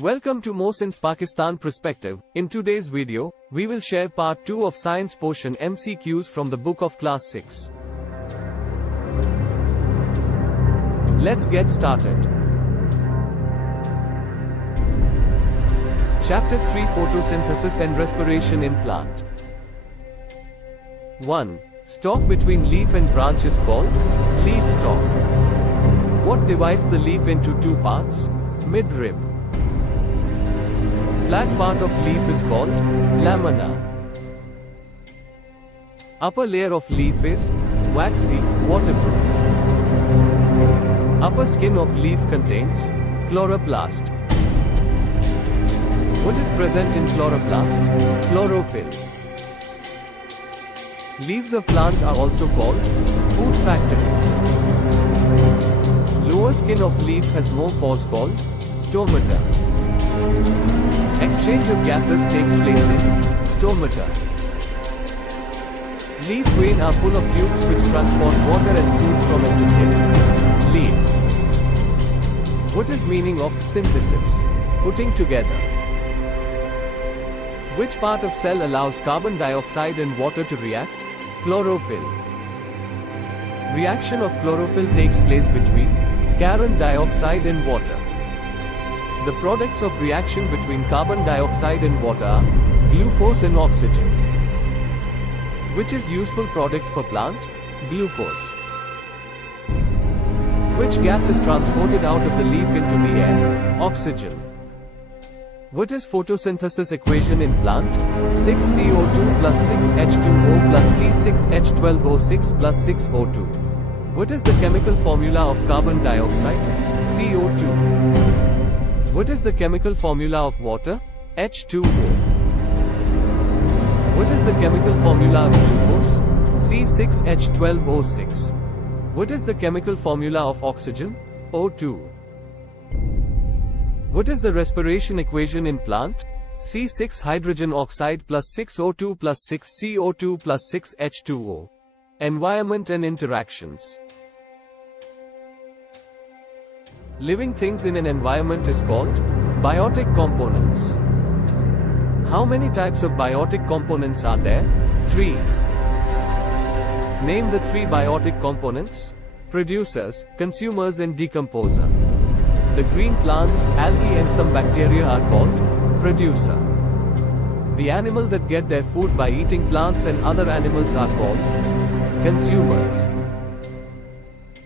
Welcome to Singh's Pakistan Perspective. In today's video, we will share part 2 of science portion MCQs from the book of class 6. Let's get started. Chapter 3, Photosynthesis and Respiration in Plant. 1. Stalk between leaf and branch is called leaf stalk. What divides the leaf into two parts? Midrib. Flat part of leaf is called lamina. Upper layer of leaf is waxy, waterproof. Upper skin of leaf contains chloroplast. What is present in chloroplast? Chlorophyll. Leaves of plant are also called food factories. Lower skin of leaf has more pores called stomata. Exchange of gases takes place in stomata. Leaf veins are full of tubes which transport water and food from end to tip. Leaf. What is meaning of synthesis? Putting together. Which part of cell allows carbon dioxide and water to react? Chlorophyll. Reaction of chlorophyll takes place between carbon dioxide and water. The products of reaction between carbon dioxide and water are glucose and oxygen. Which is useful product for plant? Glucose. Which gas is transported out of the leaf into the air? Oxygen. What is photosynthesis equation in plant? 6CO2 plus 6H2O plus C6H12O6 plus 6O2. What is the chemical formula of carbon dioxide? CO2. What is the chemical formula of water? H2O. What is the chemical formula of glucose? C6H12O6. What is the chemical formula of oxygen? O2. What is the respiration equation in plant? C6 hydrogen oxide plus 6O2 plus 6CO2 plus 6H2O. Environment and interactions. Living things in an environment is called biotic components. How many types of biotic components are there? 3. Name the 3 biotic components. Producers, consumers and decomposer. The green plants, algae and some bacteria are called producer. The animal that get their food by eating plants and other animals are called consumers.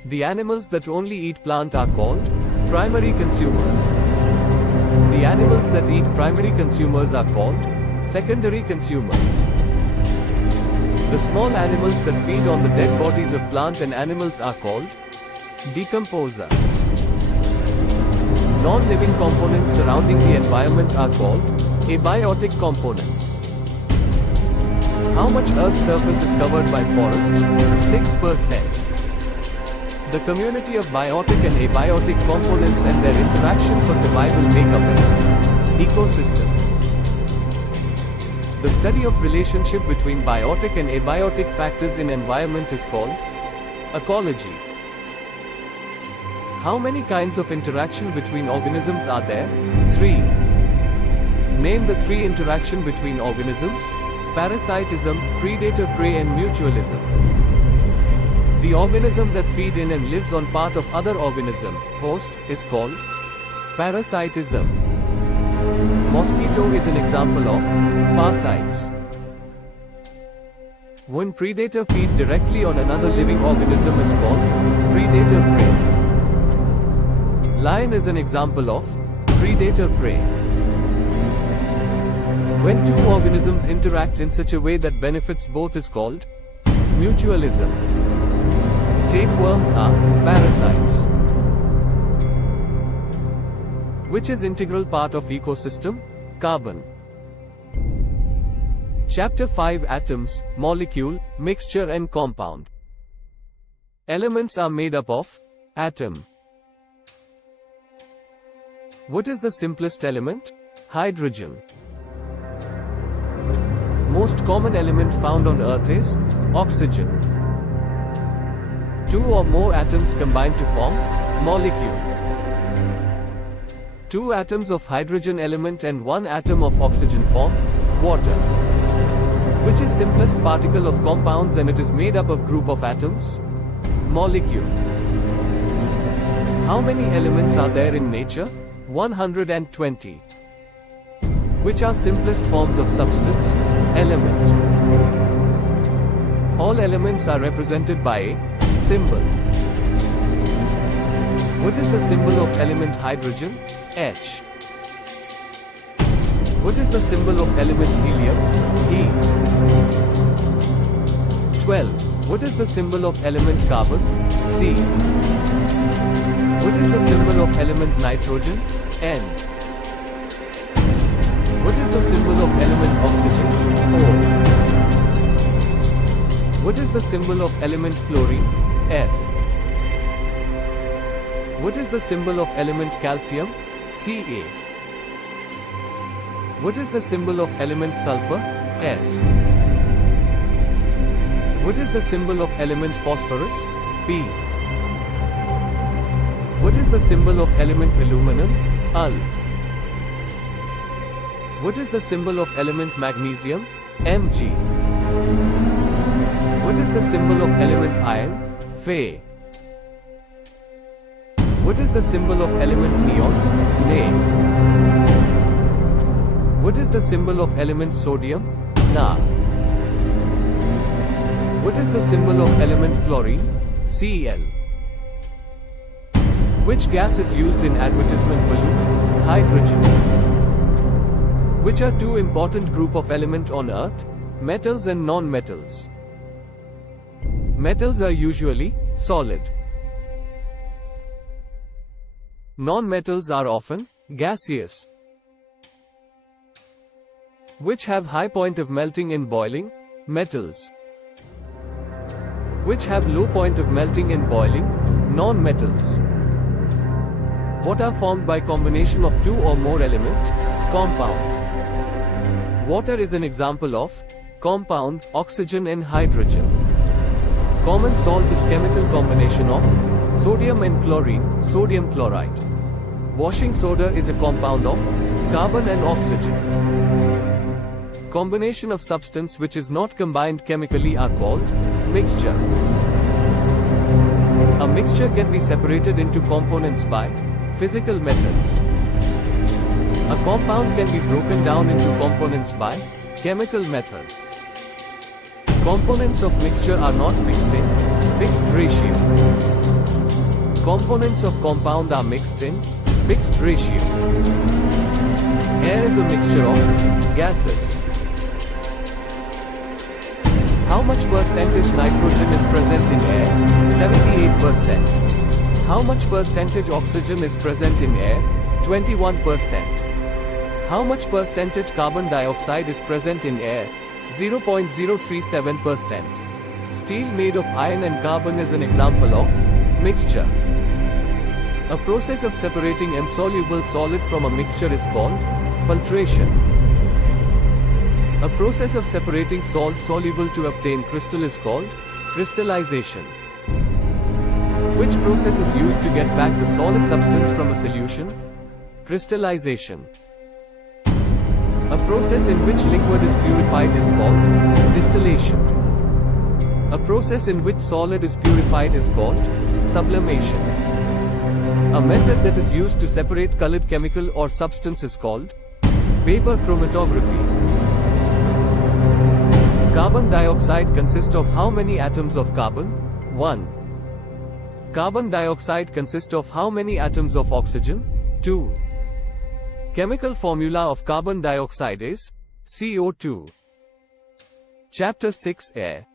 The animals that only eat plant are called primary consumers. The animals that eat primary consumers are called secondary consumers. The small animals that feed on the dead bodies of plant and animals are called decomposer. Non-living components surrounding the environment are called abiotic components. How much Earth's surface is covered by forest? 6%. The community of biotic and abiotic components and their interaction for survival make up an ecosystem. The study of relationship between biotic and abiotic factors in environment is called ecology. How many kinds of interaction between organisms are there? 3. Name the 3 interaction between organisms. Parasitism, predator-prey and mutualism. The organism that feeds in and lives on part of other organism, host, is called parasitism. Mosquito is an example of parasites. When predator feeds directly on another living organism is called predator-prey. Lion is an example of predator-prey. When two organisms interact in such a way that benefits both is called mutualism. Tapeworms are parasites. Which is integral part of ecosystem? Carbon. Chapter 5, Atoms, Molecule, Mixture and Compound. Elements are made up of atom. What is the simplest element? Hydrogen. Most common element found on Earth is oxygen. 2 or more atoms combine to form molecule. 2 atoms of hydrogen element and 1 atom of oxygen form water, which is simplest particle of compounds, and it is made up of group of atoms. Molecule. How many elements are there in nature? 120. Which are simplest forms of substance? Element. All elements are represented by a symbol. What is the symbol of element hydrogen? H. What is the symbol of element helium? He. 12. What is the symbol of element carbon? C. What is the symbol of element nitrogen? N. What is the symbol of element oxygen? O. What is the symbol of element fluorine? F. What is the symbol of element calcium? Ca. What is the symbol of element sulfur? S. What is the symbol of element phosphorus? P. What is the symbol of element aluminum? Al. What is the symbol of element magnesium? Mg. What is the symbol of element iron? Fe. What is the symbol of element neon? Ne. What is the symbol of element sodium? Na. What is the symbol of element fluorine? Cl. Which gas is used in advertisement balloon? Hydrogen. Which are 2 important group of element on Earth? Metals and non-metals. Metals are usually solid. Non-metals are often gaseous. Which have high point of melting in boiling? Metals. Which have low point of melting in boiling? Non-metals. What are formed by combination of 2 or more element? Compound. Water is an example of compound, oxygen and hydrogen. Common salt is chemical combination of sodium and chlorine, sodium chloride. Washing soda is a compound of carbon and oxygen. Combination of substance which is not combined chemically are called mixture. A mixture can be separated into components by physical methods. A compound can be broken down into components by chemical method. Components of mixture are not mixed in fixed ratio. Components of compound are mixed in fixed ratio. Air is a mixture of gases. How much percentage nitrogen is present in air? 78%. How much percentage oxygen is present in air? 21%. How much percentage carbon dioxide is present in air? 0.037%. Steel made of iron and carbon is an example of mixture. A process of separating insoluble solid from a mixture is called filtration. A process of separating salt soluble to obtain crystal is called crystallization. Which process is used to get back the solid substance from a solution? Crystallization. A process in which liquid is purified is called distillation. A process in which solid is purified is called sublimation. A method that is used to separate colored chemical or substance is called vapor chromatography. Carbon dioxide consists of how many atoms of carbon? 1. Carbon dioxide consists of how many atoms of oxygen? 2. Chemical formula of carbon dioxide is CO2. Chapter 6 Air.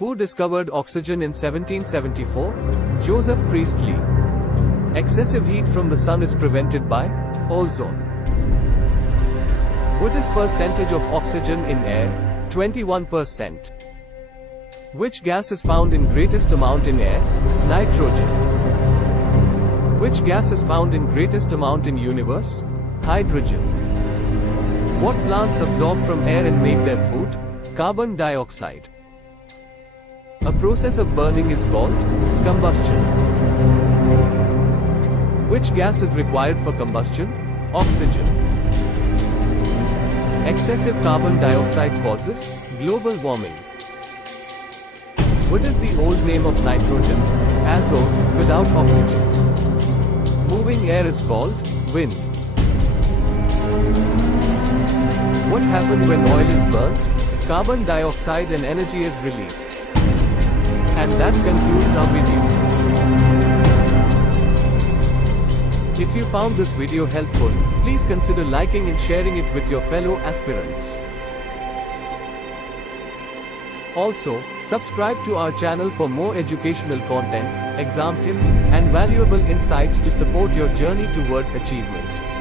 Who discovered oxygen in 1774? Joseph Priestley. Excessive heat from the sun is prevented by ozone. What is percentage of oxygen in air? 21%. Which gas is found in greatest amount in air? Nitrogen. Which gas is found in greatest amount in universe? Hydrogen. What plants absorb from air and make their food? Carbon dioxide. A process of burning is called combustion. Which gas is required for combustion? Oxygen. Excessive carbon dioxide causes global warming. What is the old name of nitrogen? Azote, without oxygen. Moving air is called wind. What happens when oil is burnt? Carbon dioxide and energy is released. And that concludes our video. If you found this video helpful, please consider liking and sharing it with your fellow aspirants. Also, subscribe to our channel for more educational content, exam tips, and valuable insights to support your journey towards achievement.